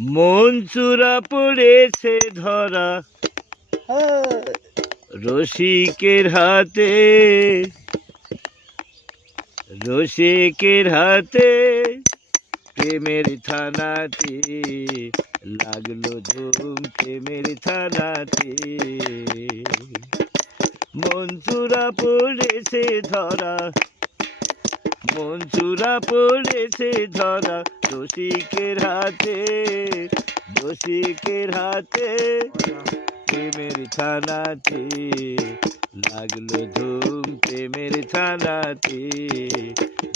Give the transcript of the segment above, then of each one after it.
মন চূড়া পড়েছে ধরা রসিকের হাতে, রসিকের হাতে প্রেমের থানাতে লাগলো ধুম প্রেমের থানাতে। মন চূড়া পড়েছে ধরা, মন চূড়া পড়েছে ধরা রসিকের হাতে, রসিকের হাতে প্রেমের থানাতে লাগলো ধুম প্রেমের থানাতে,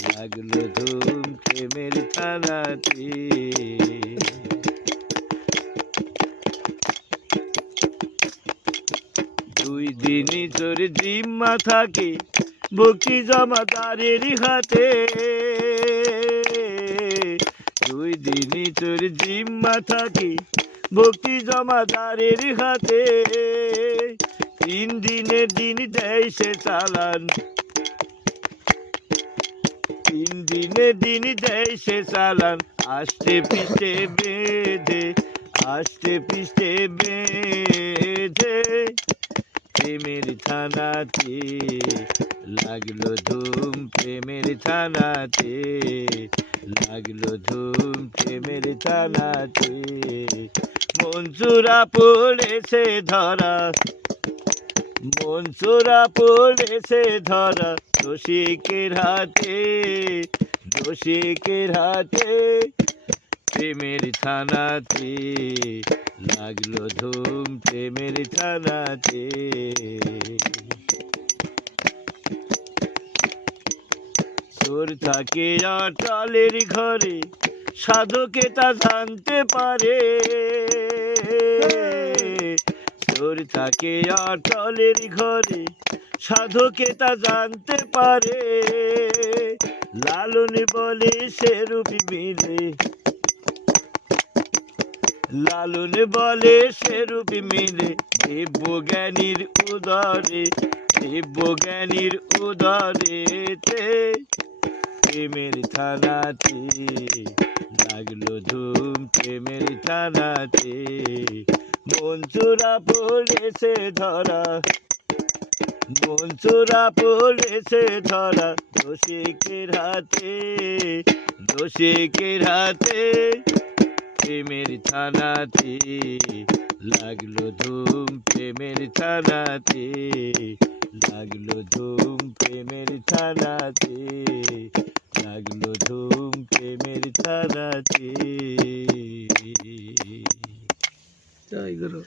লাগলো ধুম প্রেমের থানাতে। দুই দিনই তোর জিম্মা থাকে বকি জমাদারের হাতে, দুই দিনই তোর জিম্মা থাকে বকি জমাদারের হাতে। 3 দিনের দিন দেয় সে চালান, 3 দিনের দিন দেয় সে চালান। আষ্টে পিষ্টে বেঁধে, আষ্টে পিষ্টে বেঁধে প্রেমের থানাতে লাগলো ধুম প্রেমের থানাতে, লাগলো ধুম প্রেমের থানাতে। মন চূড়া পড়েছে ধরা, মন চূড়া পড়েছে ধরা রসিকের হাতে, রসিকের হাতে প্রেমের থানাতে লাগলো ধুম প্রেমের থানাতে। চোর থাকে আটালের ঘরে সাধকে তা জানতে পারে, চোর থাকে আটালের ঘরে সাধকে তা জানতে পারে। লালন বলে সে রূপী মিলে, লালন বলে সে রূপী মিলে দিব্য জ্ঞানীর উদরে, দিব্য জ্ঞানীর উদরেতে প্রেমের থানাতে লাগলো ধুম প্রেমের থানাতে। মন চূড়া পড়েছে ধরা, মন চূড়া পড়েছে ধরা রসিকের হাতে, রসিকের হাতে প্রেমের থানাতে লাগলো ধুম প্রেমের থানাতে, লাগলো ধুম প্রেমের থানাতে, লাগলো ধুম প্রেমের থানাতে। জয় গুরু।